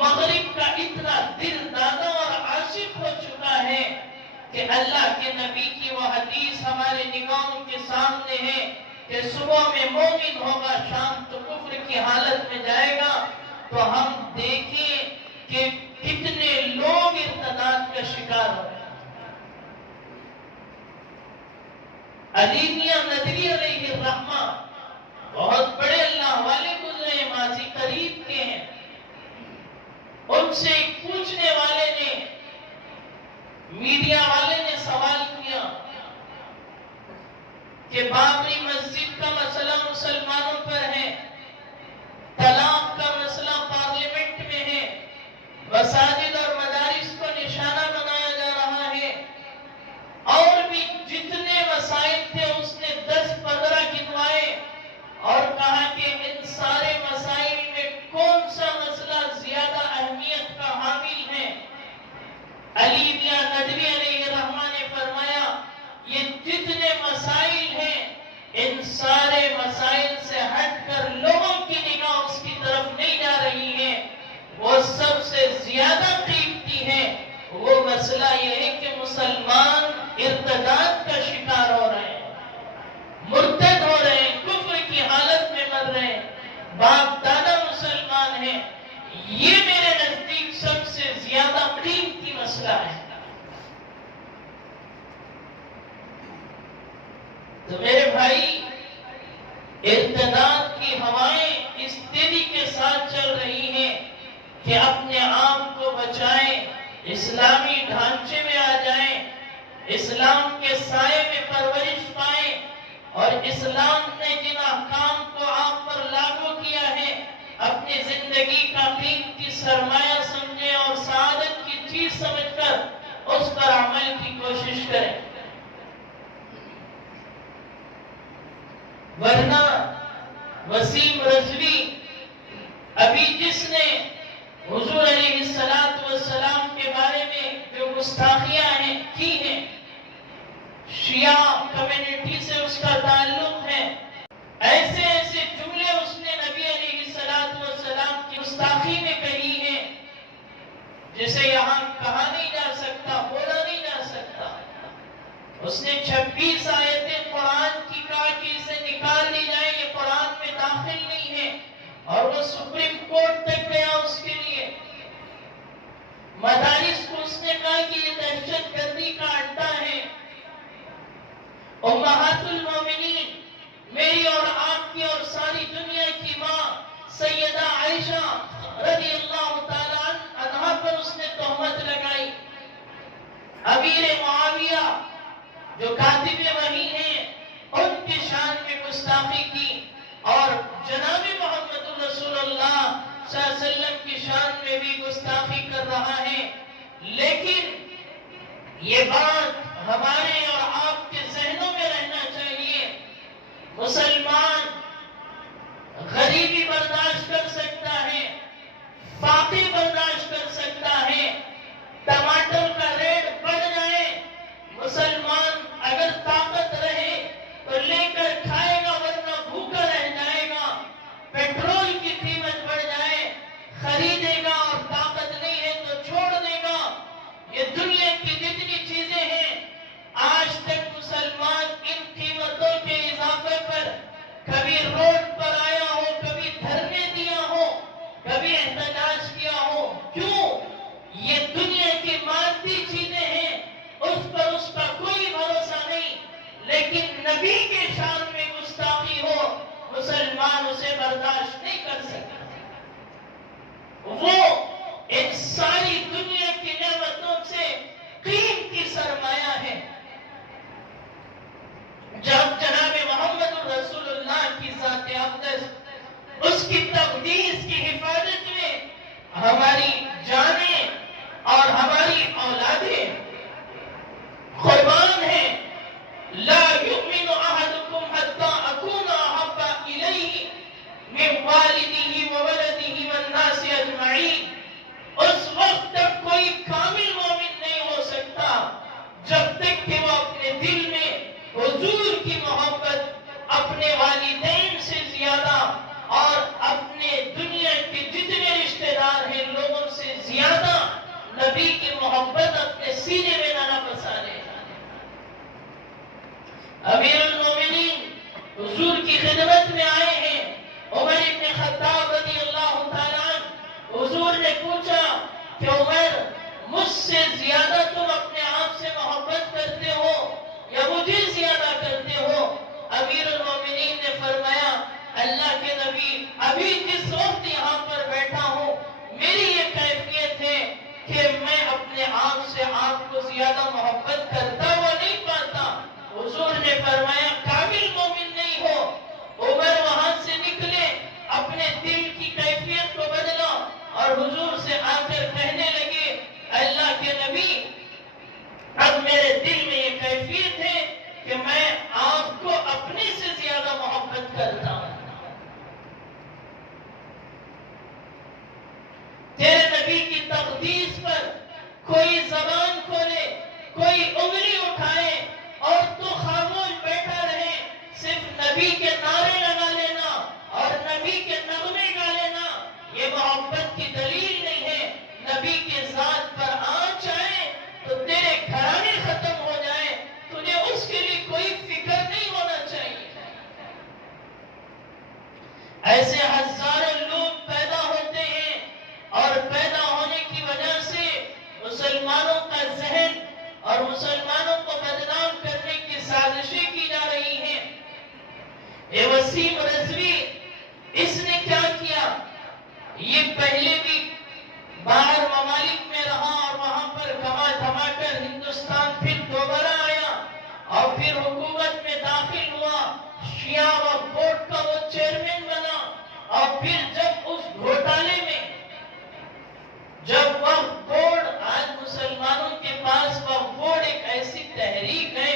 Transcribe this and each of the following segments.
مغرب کا اتنا دل دادا اور عاشق ہو چکا ہے کہ اللہ کے نبی کی وہ حدیث ہمارے نگاہوں کے سامنے ہے کہ صبح میں مومن ہوگا، شام تو کفر کی حالت میں جائے گا۔ تو ہم دیکھیں کہ کتنے لوگ ارتداد کا شکار ہو رہے ہیں۔ علی میاں ندوی علیہ الرحمہ بہت بڑے اللہ والے گزرے ہیں، ماضی قریب کے ہیں۔ ان سے ایک پوچھنے والے نے، میڈیا والے نے سوال کیا کہ بابری مسجد کا مسئلہ مسلمانوں پر ہے، طلاق کا مسئلہ پارلیمنٹ میں ہے، مساجد اور مدارس کو نشانہ بنایا جا رہا ہے، اور بھی جتنے مسائل تھے اس نے 10-15 گنوائے اور کہا کہ ان سارے مسائل میں کون سا مسئلہ زیادہ اہمیت کا حامل ہے؟ علی میاں ندوی علیہ الرحمہ نے فرمایا یہ جتنے مسائل ہیں ان سارے مسائل سے ہٹ کر لوگوں کی نگاہ اس کی طرف نہیں جا رہی ہے، وہ سب سے زیادہ قیمتی ہے وہ مسئلہ یہ ہے کہ مسلمان ارتداد کا شکار ہو رہے ہیں، مرتد ہو رہے ہیں، کفر کی حالت میں مر رہے ہیں، باپ دادا مسلمان ہیں۔ یہ میرے نزدیک سب سے زیادہ قیمتی مسئلہ ہے۔ تو میرے بھائی، ارتداد کی ہوائیں اس تیزی کے ساتھ چل رہی ہیں کہ اپنے آپ کو بچائیں، اسلامی ڈھانچے میں آ جائیں، اسلام کے سائے میں پرورش پائیں، اور اسلام نے جن احکام کو آپ پر لاگو کیا ہے اپنی زندگی کا قیمتی سرمایہ سمجھیں اور سعادت کی چیز سمجھ کر اس پر عمل کی کوشش کریں۔ ورنہ وسیم رضوی ابھی جس نے حضور علیہ السلام کے بارے میں جو گستاخیاں کی ہیں، شیعہ کمیونٹی سے اس کا تعلق ہے، ایسے ایسے جملے اس نے نبی علیہ السلام کی گستاخی میں کہی ہیں جسے یہاں کہا نہیں جا سکتا، بولا نہیں جا سکتا۔ اس نے 26 آیتیں قرآن کی کہا کہ اسے نکال لی جائے، یہ قرآن میں داخل نہیں ہے، اور وہ سپریم کورٹ تک گیا اس کے لیے۔ مدارس کو اس نے کہا کہ یہ دہشت گردی کا اڈا ہے۔ امہات المومنین، میری اور آپ کی اور ساری دنیا کی ماں سیدہ عائشہ رضی اللہ تعالیٰ عنہا پر اس نے تہمت لگائی۔ امیر معاویہ جو کاتب وحی ہیں ان کی شان میں گستاخی کی، اور جناب محمد رسول اللہ صلی اللہ علیہ وسلم کی شان میں بھی گستاخی کر رہا ہے۔ لیکن یہ بات ہمارے اور آپ کے ذہنوں میں رہنا چاہیے، مسلمان غریبی برداشت کر سکتا ہے، فاقے برداشت کر سکتا ہے، ٹماٹر کا ریٹ بڑھ جائے، مسلمان اگر طاقت رہے تو لے کر کھائے گا ورنہ بھوکا رہ جائے گا، پیٹرول کی قیمت بڑھ جائے خریدے گا، اور طاقت نہیں ہے تو چھوڑ دے گا۔ یہ دنیا کی جتنی چیزیں ہیں آج تک مسلمان ان قیمتوں کے اضافے پر کبھی روڈ پر آیا ہو، کبھی دھرنے دیا ہو، کبھی احتجاج کیا ہو۔ کیوں؟ یہ دنیا کی مادی چیزیں ہیں، اس پر اس کا کوئی بھروسہ نہیں، لیکن نبی کے شان میں گستاخی ہو مسلمان اسے برداشت نہیں کر سکتا۔ وہ ایک ساری دنیا کی نعمتوں سے قیمتی سرمایہ ہے۔ جب جناب محمد رسول اللہ کی ذات اقدس، اس کی تقدیس کی حفاظت میں ہماری جانیں اور ہماری اولادیں قربان ہیں۔ لا یؤمن احدکم حتی اکون احب الیہ من والدہ وولدہ والناس اجمعین۔ اس وقت تک کوئی کامل مومن نہیں ہو سکتا جب تک کہ وہ اپنے دل میں حضور کی محبت اپنے والدین سے زیادہ اور اپنے دنیا کے جتنے رشتہ دار ہیں لوگوں کہ عمر مجھ سے زیادہ تم اپنے آپ سے محبت کرتے ہو یا مجھے زیادہ کرتے ہو؟ امیر المومنین نے فرمایا اللہ کے نبی ابھی جس وقت یہاں پر بیٹھا ہوں میری یہ کیفیت ہے کہ میں اپنے آپ سے آپ کو زیادہ محبت کرتا ہوا نہیں پاتا۔ حضور نے فرمایا کامل مومن نہیں ہو۔ عمر وہاں سے نکلے، اپنے دل کی کیفیت کو بدلا اور حضور سے آ کر کہنے لگے اللہ کے نبی اب میرے دل میں یہ کیفیت ہے کہ میں آپ کو اپنے سے زیادہ محبت کرتا ہوں۔ تیرے نبی کی تقدیس پر کوئی زبان کھولے، کوئی انگلی اٹھائے اور تو خاموش بیٹھا رہے، صرف نبی کے نعرے لگا لینا اور نبی کے نغمے گا لینا یہ محبت کی دلیل نہیں ہے۔ نبی کے ذات پر آنچ آئے تو تیرے گھرانے ختم ہو جائے، تجھے اس کے لیے کوئی فکر نہیں ہونا چاہیے۔ ایسے ہزاروں لوگ پیدا ہوتے ہیں اور پیدا ہونے کی وجہ سے مسلمانوں کا ذہن اور مسلمانوں کو بدنام کرنے کی سازشیں کی جا رہی ہیں۔ یہ وسیم رضوی اس نے کیا کیا؟ یہ پہلے بھی باہر ممالک میں رہا اور وہاں پر کما دھما کر ہندوستان پھر دوبارہ آیا اور پھر حکومت میں داخل ہوا، شیعہ وقف بورڈ کا وہ چیئرمین بنا اور پھر جب اس گھوٹالے میں جب وقف بورڈ آج مسلمانوں کے پاس وقف بورڈ ایک ایسی تحریک ہے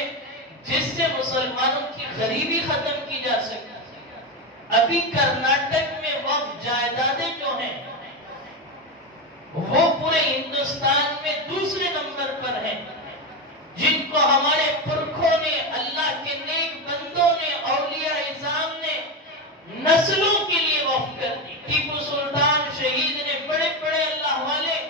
جس سے مسلمانوں کی غریبی ختم کی جا سکتی۔ ابھی کرناٹک میں وقف جائیدادیں جو ہیں وہ پورے ہندوستان میں دوسرے نمبر پر ہیں، جن کو ہمارے پرکھوں نے، اللہ کے نیک بندوں نے، اولیاء اعظام نے نسلوں کے لیے وقف کر دی۔ ٹیپو سلطان شہید نے بڑے بڑے اللہ والے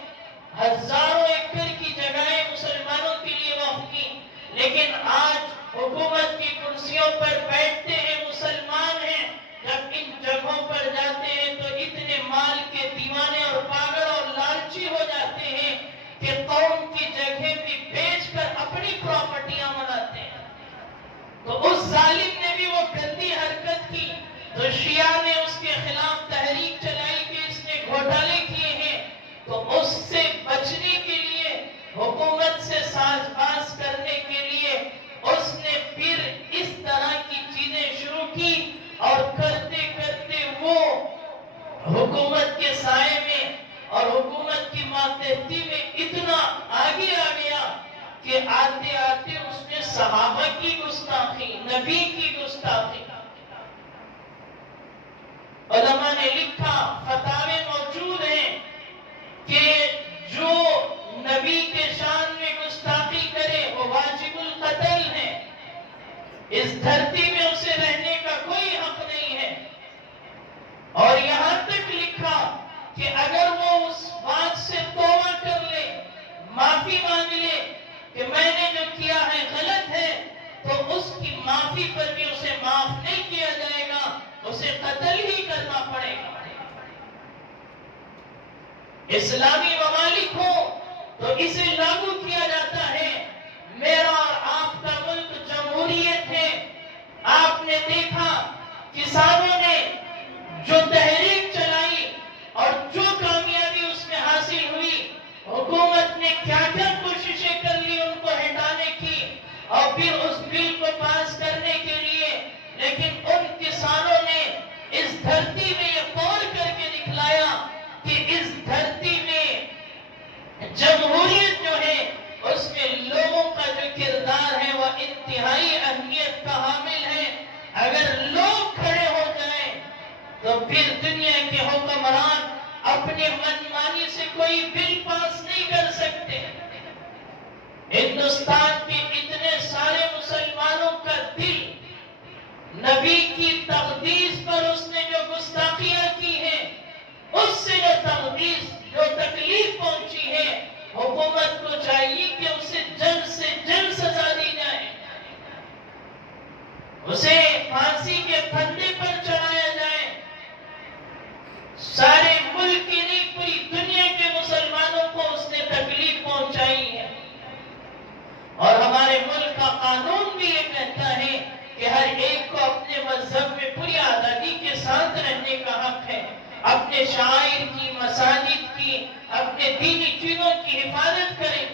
ہزاروں ایکڑ کی جگہیں مسلمانوں کے لیے وقف کی، لیکن آج حکومت کی کرسیوں پر بیٹھتے ہیں، مسلمان ہیں، جب ان جگہوں پر جاتے ہیں تو اتنے مال کے دیوانے اور پاگل اور لالچی ہو جاتے ہیں کہ قوم کی جگہیں بھی بیچ کر اپنی پراپرٹیاں بناتے ہیں۔ تو اس ظالم نے بھی وہ گندی حرکت کی تو شیعہ نے اس کے خلاف تحریک چلائی کہ اس نے گھوٹالے کیے ہیں، تو اس سے بچنے کے لیے، حکومت سے ساز باز کرنے کے لیے اس نے پھر اس طرح کی چیزیں شروع کی اور کرتے کرتے وہ حکومت کے سائے میں اور حکومت کی ماتحتی میں اتنا آگے آ گیا کہ آتے آتے اس نے صحابہ کی گستاخی، نبی کی گستاخی۔ علماء نے لکھا، فتاوے موجود ہیں کہ جو نبی کے شان میں گستاخی کرے وہ واجب القتل ہے، اس دھرتی میں اسے رہنے کا کوئی حق نہیں ہے۔ اور یہاں تک لکھا کہ اگر وہ اس بات سے توبہ کر لے، معافی مانگ لے کہ میں نے جو کیا ہے غلط ہے، تو اس کی معافی پر بھی اسے معاف نہیں کیا جائے گا، اسے قتل ہی کرنا پڑے گا۔ اسلامی ممالک ہو تو اسے لاگو کیا جاتا ہے۔ میرا اور آپ کا ملک جمہوریت ہے۔ آپ نے دیکھا کسانوں نے جو تحریک چلائی اور جو کامیابی اس میں حاصل ہوئی، حکومت نے کیا کیا کوششیں کر لی ان کو ہٹانے کی اور پھر اس بل کو پاس کرنے کے لیے، لیکن ان کسانوں نے اس دھرتی میں یہ قول کر کے دکھلایا کہ اس دھرتی میں جمہوریت جو ہے اس میں لوگوں کا جو کردار ہے وہ انتہائی اہمیت کا حامل ہے۔ اگر لوگ کھڑے ہو جائیں تو پھر دنیا کے حکمران اپنے منمانی سے کوئی بل پاس نہیں کر سکتے۔ ہندوستان کے اتنے سارے مسلمانوں کا دل نبی کی تقدیس پر اس نے جو گستاخیاں کی ہیں، اس سے جو تقدیس، جو تکلیف پہنچی ہے، حکومت کو چاہیے کہ اسے جلد سے جلد سزا دی جائے، اسے پھانسی کے پھندے پر چڑھایا جائے۔ سارے ملک کی نہیں، پوری دنیا کے مسلمانوں کو ساتھ رہنے کا حق ہے، اپنے شاعر کی، مساجد کی، اپنے دینی چیزوں کی حفاظت کریں۔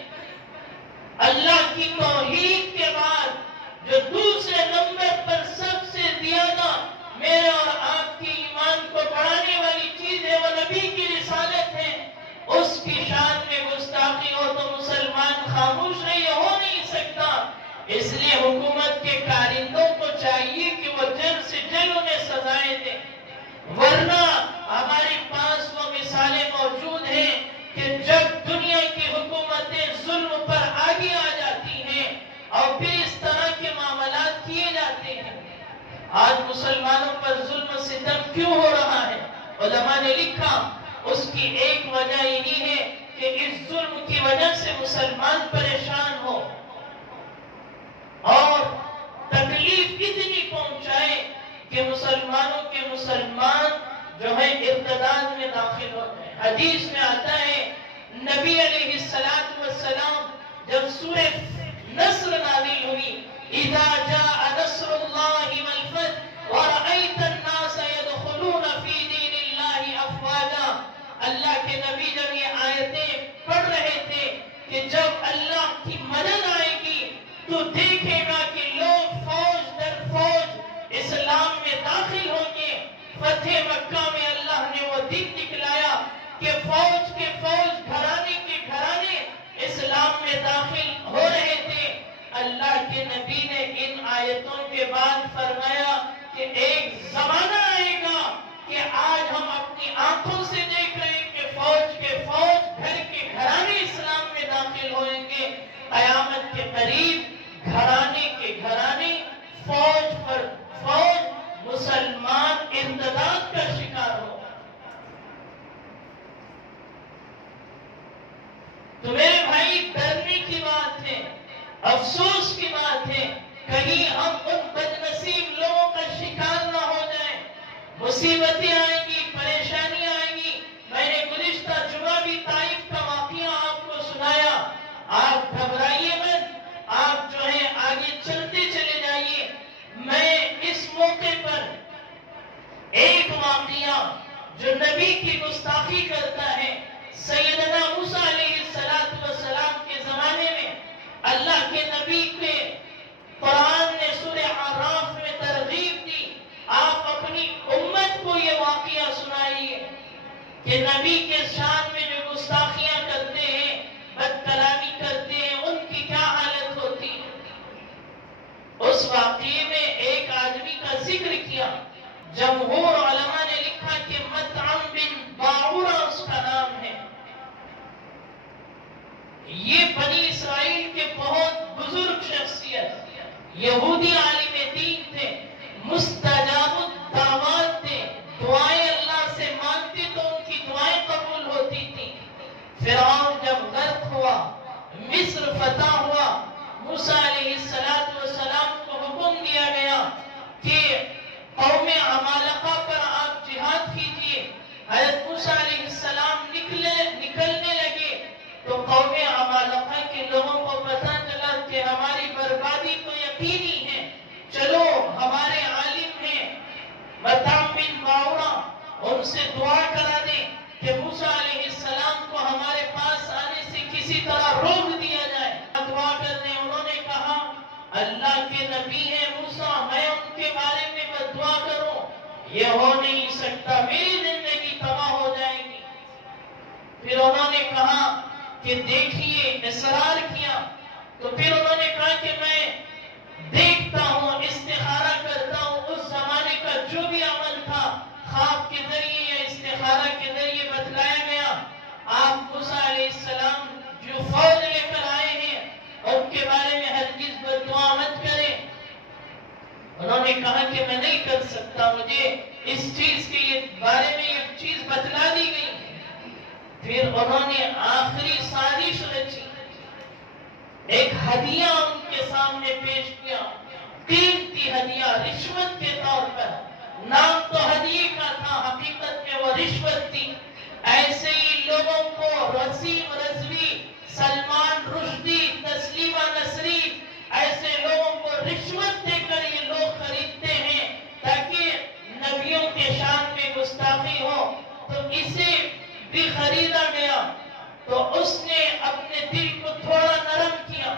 اللہ کی توحید کے بعد جو دوسرے نمبر پر سب سے زیادہ میرے اور آپ کے ایمان کو بڑھانے والی چیز ہے وہ نبی کی رسالت ہے، اس کی شان میں گستاخی ہو تو مسلمان خاموش ہے، یہ ہو نہیں سکتا۔ اس لیے حکومت کے کارندوں کو چاہیے کہ وہ جلد سے جلد انہیں سزائیں دیں، ورنہ ہمارے پاس وہ مثالیں موجود ہیں کہ جب دنیا کی حکومتیں ظلم پر آگے آ جاتی ہیں اور پھر اس طرح کے معاملات کیے جاتے ہیں۔ آج مسلمانوں پر ظلم و ستم کیوں ہو رہا ہے؟ علماء نے لکھا اس کی ایک وجہ یہی ہے کہ اس ظلم کی وجہ سے مسلمان پریشان ہو اور تکلیف اتنی پہنچائے کہ مسلمانوں کے مسلمان جو ہے ارتداد میں داخل ہو گئے۔ حدیث میں آتا ہے نبی علیہ السلام جب سورہ نصر نازل ہوئی، اذا جاء نصر اللہ والفتح ورأیت الناس يدخلون فی دین اللہ افواجا، اللہ کے نبی جب یہ آیتیں پڑھ رہے تھے کہ جب اللہ کی مدد آئے گی تو دیکھے گا کہ لوگ فوج در فوج اسلام میں داخل ہوں گے۔ فتح مکہ میں اللہ نے وہ دن دکھلایا کہ فوج کے فوج، گھرانے کے گھرانے اسلام میں داخل ہو رہے تھے۔ اللہ کے نبی نے ان آیتوں کے بعد فرمایا کہ ایک زمانہ آئے گا کہ آج ہم اپنی آنکھوں سے دیکھ رہے ہیں کہ فوج کے فوج، گھر کے گھرانے اسلام میں داخل ہوئیں گے۔ قیامت کے قریب گھرانے کے گھرانے، فوج پر فوج، مسلمان ارتداد کا شکار ہو۔ تو میرے بھائی ڈرنے کی بات ہے، افسوس کی بات ہے، کہیں ہم ان بدنصیب لوگوں کا شکار نہ ہو جائیں۔ مصیبتیں آئیں گی، پریشانیاں آئیں گی۔ میں نے گزشتہ جمعہ بھی طائف کا واقعہ آپ کو سنایا۔ آپ گھبرائیے مت، آپ جو ہے آگے چلتے چلے جائیے۔ میں اس موقع پر ایک واقعہ جو نبی کی گستاخی کرتا ہے، سیدنا موسیٰ علیہ السلام کے زمانے میں اللہ کے نبی کے قرآن نے سورہ اعراف میں ترغیب دی، آپ اپنی امت کو یہ واقعہ سنائیے کہ نبی کے شان میں جو گستاخیاں کرتے ہیں، بد کلامی کرتے ہیں، ان کی کیا حالت ہوتی ہے۔ اس واقعے میں ایک آدمی کا ذکر کیا، جمہور علماء نے لکھا کہ مطعم بن باعورہ اس کا نام ہے۔ یہ بنی اسرائیل کے بہت بزرگ شخصیت، یہودی عالم دین تھے، مستجاب الدعوات تھے، دعائیں اللہ سے مانگتے تو ان کی دعائیں قبول ہوتی تھیں۔ فرعون جب غرق ہوا، مصر فتح ہوا، موسیٰ علیہ السلام کو حکم دیا گیا کہ قوم عمالقہ پر آپ جہاد کیجئے۔ حضرت موسیٰ علیہ السلام نکلنے لگے تو قوم عمالقہ کے لوگوں کو پتہ چلا کہ ہماری بربادی تو یقینی ہے، چلو ہمارے عالم ہیں مطعم بن باعورہ، ان سے دعا کرا دیں کہ موسیٰ علیہ السلام کو ہمارے پاس آنے سے کسی طرح روک دیا جائے۔ دعا کرنے انہوں نے کہا اللہ کے نبی ہیں موسیٰ، میں ان کے بارے میں بددعا کروں؟ یہ ہو نہیں سکتا، میری زندگی تباہ ہو جائے گی۔ پھر انہوں نے کہا کہ دیکھیے، اصرار کیا، تو پھر انہوں نے کہا کہ میں دیکھتا ہوں، استخارہ کرتا ہوں، اس زمانے کا جو بھی عمل تھا خواب کے ذریعے یا استخارہ کے ذریعے بتلایا گیا، آپ موسیٰ علیہ السلام جو فوج لے کر آئے ہیں ان کے بارے میں ہرگز بددعا مت کریں۔ انہوں نے کہا کہ میں نہیں کر سکتا، مجھے اس چیز کے بارے میں یہ چیز بتلا دی گئی۔ پھر انہوں نے آخری سازش رچی، ایک ہدیہ ان کے سامنے پیش کیا، قیمتی ہدیہ رشوت کے طور پر۔ نام تو ہدیے کا تھا، حقیقت میں وہ رشوت تھی۔ ایسے ہی لوگوں کو رسیم رضوی، سلمان رشدی، تسلیمہ نسری، ایسے لوگوں کو رشوت دے کر یہ لوگ خریدتے ہیں تاکہ نبیوں کے بھی خریدا گیا تو اس نے اپنے دل کو تھوڑا نرم کیا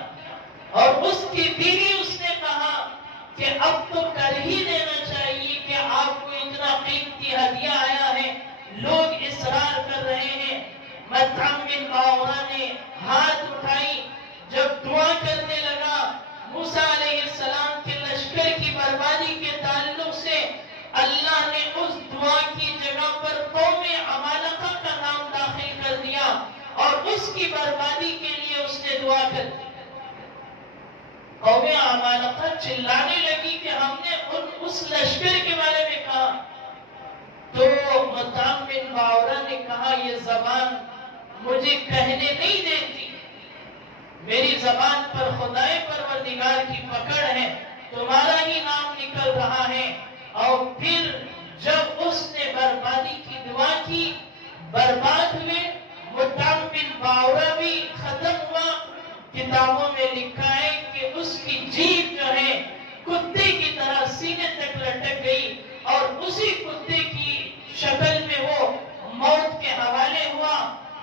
اور اس کی بیوی اس نے کہا کہ اب تو کر ہی دینا چاہیے کہ آپ کو اتنا قیمتی ہدیہ آیا ہے، لوگ اصرار کر رہے ہیں۔ مطعم بن باورہ نے ہاتھ اٹھائی، جب دعا کرنے لگا موسیٰ علیہ السلام کے لشکر کی بربادی کے تعلق سے اللہ نے اس دعا کی جگہ پر قوم عمالقہ کا نام داخل کر دیا اور اس کی بربادی کے لیے اس نے دعا کر دی۔ قوم عمالقہ چلانے لگی کہ ہم نے اس لشکر کے بارے میں کہا، تو مطعم بن باورہ نے کہا یہ زبان مجھے کہنے نہیں دیتی، میری زبان پر خدائے پروردگار کی پکڑ ہے، تمہارا ہی نام نکل رہا ہے۔ اور پھر جب اس نے بربادی کی دعا کی، برباد ہوئے، مطعم بن باورہ بھی ختم ہوا۔ کتابوں میں لکھا ہے کہ اس کی جیب جو ہے کتے کی طرح سینے تک لٹک گئی اور اسی کتے کی شکل میں وہ موت کے حوالے ہوا۔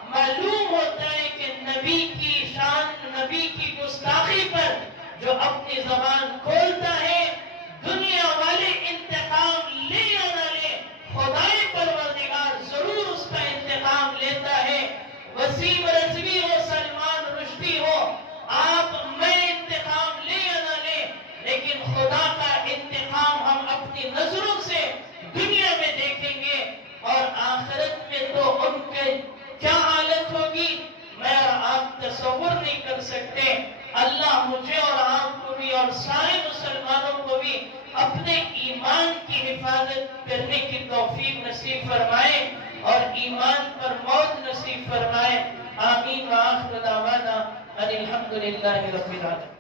معلوم ہوتا ہے کہ نبی کی شان، نبی کی گستاخی پر جو اپنی زبان کھولتا ہے، دنیا والے انتقام لے یا نہ لے، خدائے پروردگار ضرور اس کا انتقام لیتا ہے۔ وسیم رضوی ہو، سلمان رشدی ہو، آپ میں انتقام لے یا نہ لے، لیکن خدا کا انتقام ہم اپنی نظروں سے دنیا میں دیکھیں گے اور آخرت میں تو ان کے کیا حالت ہوگی میں اور آپ تصور نہیں کر سکتے۔ اللہ مجھے اور آپ کو بھی اور سارے مسلمانوں کو بھی اپنے ایمان کی حفاظت کرنے کی توفیق نصیب فرمائے اور ایمان پر موت نصیب فرمائے۔ آمین وآخر دعوانا ان الحمدللہ رب العالمین۔